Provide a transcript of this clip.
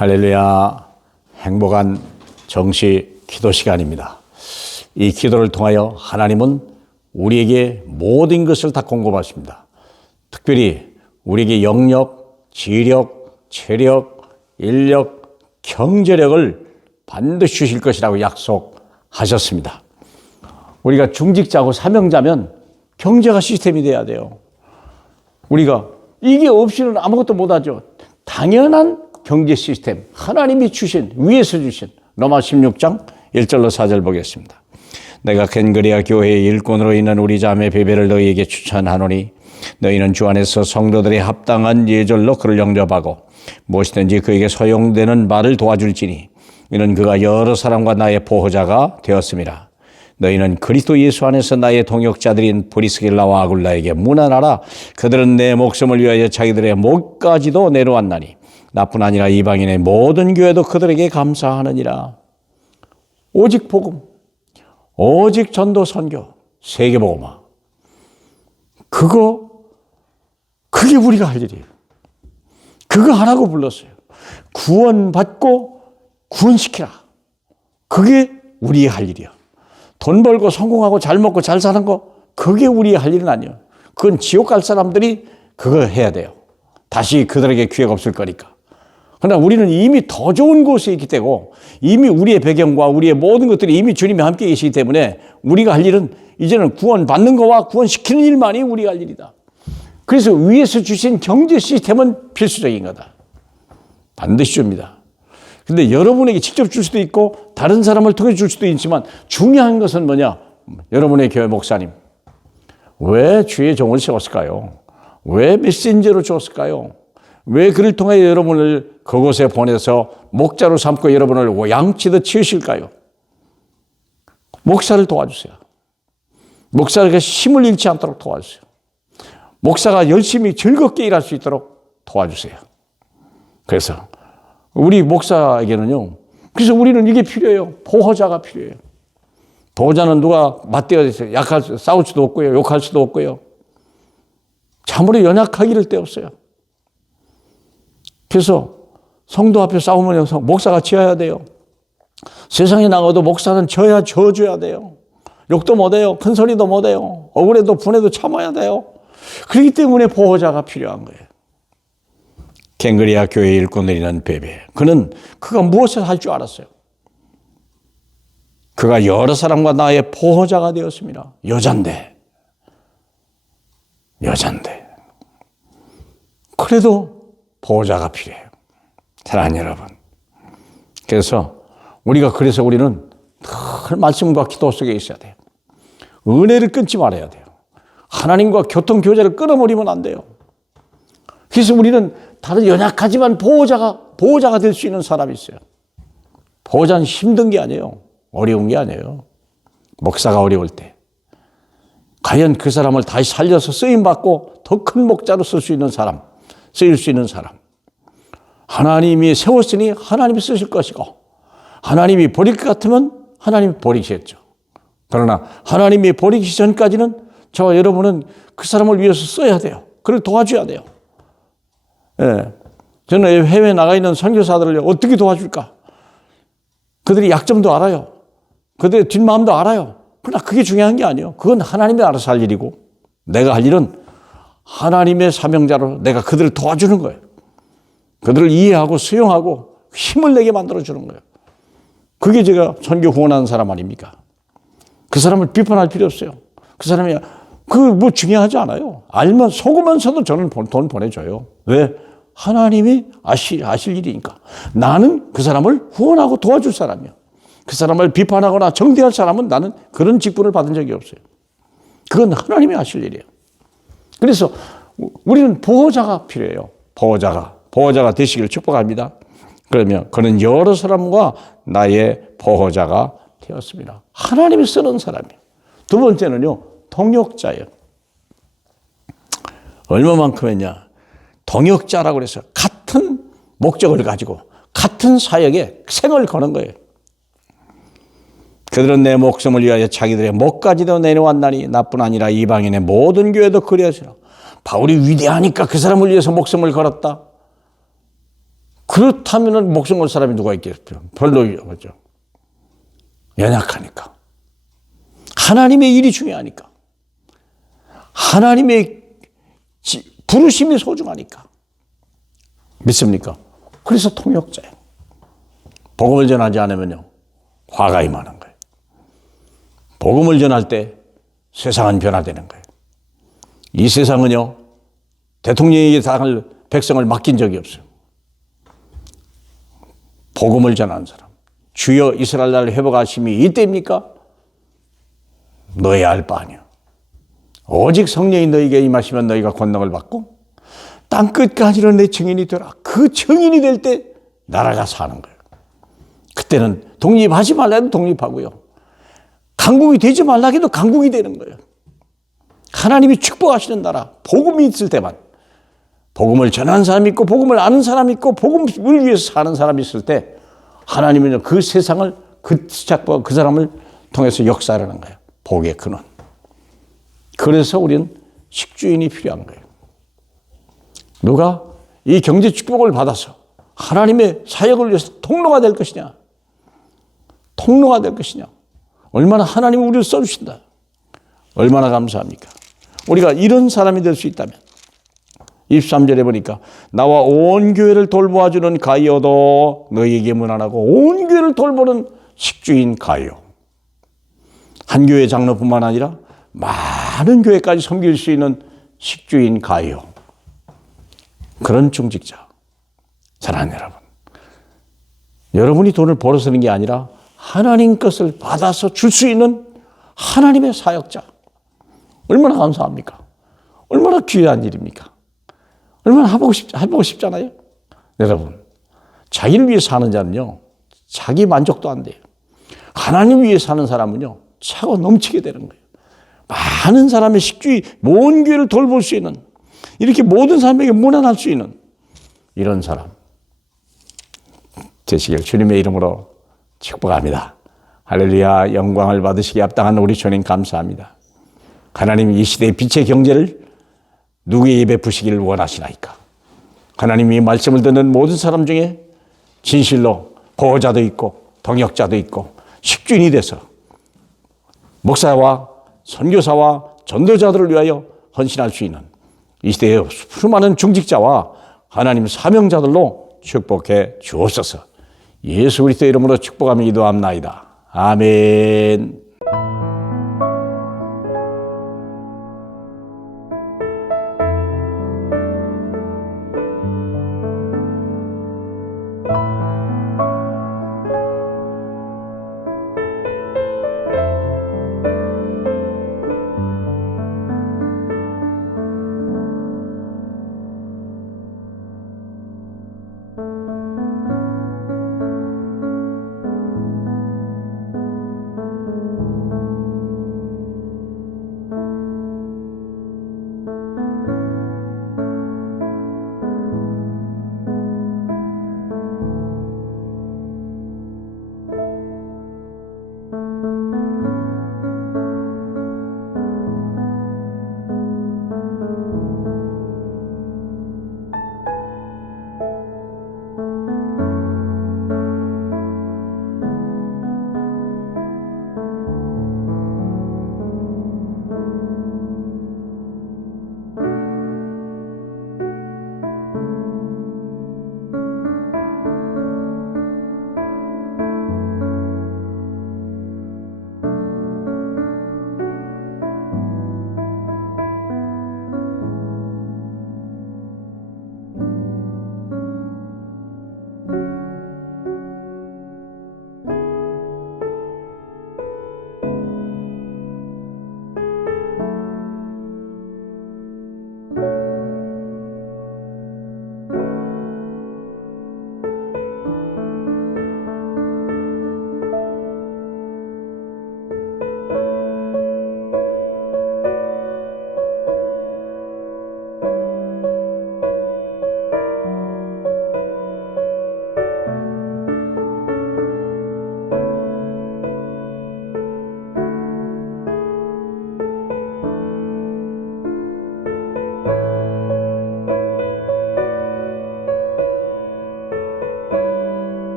할렐루야. 행복한 정시 기도 시간입니다. 이 기도를 통하여 하나님은 우리에게 모든 것을 다 공급하십니다. 특별히 우리에게 영력, 지력, 체력, 인력, 경제력을 반드시 주실 것이라고 약속하셨습니다. 우리가 중직자고 사명자면 경제가 시스템이 돼야 돼요. 우리가 이게 없이는 아무것도 못하죠. 당연한 경제 시스템, 하나님이 주신, 위에서 주신 로마 16장 1절로 4절 보겠습니다. 내가 켄그리아 교회의 일꾼으로 있는 우리 자매 베베를 너희에게 추천하노니 너희는 주 안에서 성도들의 합당한 예절로 그를 영접하고 무엇이든지 그에게 소용되는 말을 도와줄지니 이는 그가 여러 사람과 나의 보호자가 되었습니다. 너희는 그리스도 예수 안에서 나의 동역자들인 브리스길라와 아굴라에게 문안하라. 그들은 내 목숨을 위하여 자기들의 목까지도 내놓았나니 나뿐 아니라 이방인의 모든 교회도 그들에게 감사하느니라. 오직 복음, 오직 전도 선교, 세계복음화. 그게 우리가 할 일이에요. 그거 하라고 불렀어요. 구원받고 구원시키라. 그게 우리의 할 일이야. 돈 벌고 성공하고 잘 먹고 잘 사는 거, 그게 우리의 할 일은 아니에요. 그건 지옥 갈 사람들이 그거 해야 돼요. 다시 그들에게 기회가 없을 거니까. 그러나 우리는 이미 더 좋은 곳에 있기 때문에 이미 우리의 배경과 우리의 모든 것들이 이미 주님이 함께 계시기 때문에 우리가 할 일은 이제는 구원받는 거와 구원시키는 일만이 우리가 할 일이다. 그래서 위에서 주신 경제 시스템은 필수적인 거다. 반드시 줍니다. 근데 여러분에게 직접 줄 수도 있고 다른 사람을 통해 줄 수도 있지만 중요한 것은 뭐냐? 여러분의 교회 목사님. 왜 주의 종을 세웠을까요? 왜 메신저로 줬을까요? 왜 그를 통해 여러분을 그곳에 보내서 목자로 삼고 여러분을 양치듯 치우실까요? 목사를 도와주세요. 목사에게 힘을 잃지 않도록 도와주세요. 목사가 열심히 즐겁게 일할 수 있도록 도와주세요. 그래서 우리 목사에게는요. 그래서 우리는 이게 필요해요. 보호자가 필요해요. 보호자는 누가 맞대어야 돼서 싸울 수도 없고요. 욕할 수도 없고요. 참으로 연약하기를 데 없어요. 그래서 성도 앞에 싸우면 목사가 지어야 돼요. 세상에 나가도 목사는 져줘야 돼요. 욕도 못해요. 큰 소리도 못해요. 억울해도 분해도 참아야 돼요. 그렇기 때문에 보호자가 필요한 거예요. 켄그리아 교회 일꾼들이라는 베베. 그가 무엇을 할 줄 알았어요. 그가 여러 사람과 나의 보호자가 되었습니다. 여잔데. 그래도 보호자가 필요해요. 사랑하는 여러분. 그래서 우리는 늘 말씀과 기도 속에 있어야 돼요. 은혜를 끊지 말아야 돼요. 하나님과 교통교제를 끊어버리면 안 돼요. 그래서 우리는 다른 연약하지만 보호자가 될 수 있는 사람이 있어요. 보호자는 힘든 게 아니에요. 어려운 게 아니에요. 목사가 어려울 때. 과연 그 사람을 다시 살려서 쓰임받고 더 큰 목자로 쓸 수 있는 사람, 쓰일 수 있는 사람. 하나님이 세웠으니 하나님이 쓰실 것이고 하나님이 버릴 것 같으면 하나님이 버리시겠죠. 그러나 하나님이 버리기 전까지는 저와 여러분은 그 사람을 위해서 써야 돼요. 그를 도와줘야 돼요. 예. 저는 해외에 나가 있는 선교사들을 어떻게 도와줄까? 그들이 약점도 알아요. 그들의 뒷마음도 알아요. 그러나 그게 중요한 게 아니에요. 그건 하나님이 알아서 할 일이고 내가 할 일은 하나님의 사명자로 내가 그들을 도와주는 거예요. 그들을 이해하고 수용하고 힘을 내게 만들어주는 거예요. 그게 제가 선교 후원하는 사람 아닙니까? 그 사람을 비판할 필요 없어요. 그 사람이 중요하지 않아요. 속으면서도 저는 돈 보내줘요. 왜? 하나님이 아실 일이니까. 나는 그 사람을 후원하고 도와줄 사람이야. 그 사람을 비판하거나 정죄할 사람은 나는 그런 직분을 받은 적이 없어요. 그건 하나님이 아실 일이에요. 그래서 우리는 보호자가 필요해요. 보호자가 되시기를 축복합니다. 그러면 그는 여러 사람과 나의 보호자가 되었습니다. 하나님이 쓰는 사람이에요. 두 번째는요. 동역자예요. 얼마만큼 했냐. 동역자라고 그래서 같은 목적을 가지고 같은 사역에 생을 거는 거예요. 그들은 내 목숨을 위하여 자기들의 목까지도 내놓았나니 나뿐 아니라 이방인의 모든 교회도 그리하시라. 바울이 위대하니까 그 사람을 위해서 목숨을 걸었다. 그렇다면 목숨 걸 사람이 누가 있겠어요? 별로 없죠. 연약하니까. 하나님의 일이 중요하니까. 하나님의 부르심이 소중하니까. 믿습니까? 그래서 통역자예요. 복음을 전하지 않으면요, 화가 임하는 거예요. 복음을 전할 때 세상은 변화되는 거예요. 이 세상은요, 대통령에게 당할 백성을 맡긴 적이 없어요. 복음을 전하는 사람. 주여 이스라엘 나라를 회복하심이 이때입니까? 너의 알 바 아니야. 오직 성령이 너에게 임하시면 너희가 권능을 받고 땅 끝까지는 내 증인이 되라. 그 증인이 될 때 나라가 사는 거예요. 그때는 독립하지 말라 해도 독립하고요. 강국이 되지 말라 해도 강국이 되는 거예요. 하나님이 축복하시는 나라, 복음이 있을 때만, 복음을 전하는 사람이 있고 복음을 아는 사람이 있고 복음을 위해서 사는 사람이 있을 때 하나님은 그 세상을 그 사람을 통해서 역사하는 거예요. 복의 근원. 그래서 우리는 식주인이 필요한 거예요. 누가 이 경제 축복을 받아서 하나님의 사역을 위해서 통로가 될 것이냐? 통로가 될 것이냐? 얼마나 하나님이 우리를 써주신다. 얼마나 감사합니까? 우리가 이런 사람이 될 수 있다면 23절에 보니까 나와 온 교회를 돌보아주는 가이오도 너희에게 문안하고 온 교회를 돌보는 식주인 가이오. 한 교회 장로뿐만 아니라 많은 교회까지 섬길 수 있는 식주인 가이오. 그런 중직자. 사랑하는 여러분. 여러분이 돈을 벌어 쓰는 게 아니라 하나님 것을 받아서 줄 수 있는 하나님의 사역자. 얼마나 감사합니까? 얼마나 귀한 일입니까? 얼마나 해보고 싶잖아요? 여러분, 자기를 위해 사는 자는요, 자기 만족도 안 돼요. 하나님 위해 사는 사람은요, 차고 넘치게 되는 거예요. 많은 사람의 식주의, 모든 교회를 돌볼 수 있는, 이렇게 모든 사람에게 문안할 수 있는 이런 사람 되시길 주님의 이름으로 축복합니다. 할렐루야. 영광을 받으시기 합당한 우리 주님 감사합니다. 하나님 이 시대의 빛의 경제를 누구에게 베푸시기를 원하시나이까? 하나님이 이 말씀을 듣는 모든 사람 중에 진실로 보호자도 있고 동역자도 있고 식주인이 돼서 목사와 선교사와 전도자들을 위하여 헌신할 수 있는 이 시대의 수많은 중직자와 하나님 사명자들로 축복해 주옵소서. 예수 그리스도의 이름으로 축복하며 기도합나이다. 아멘.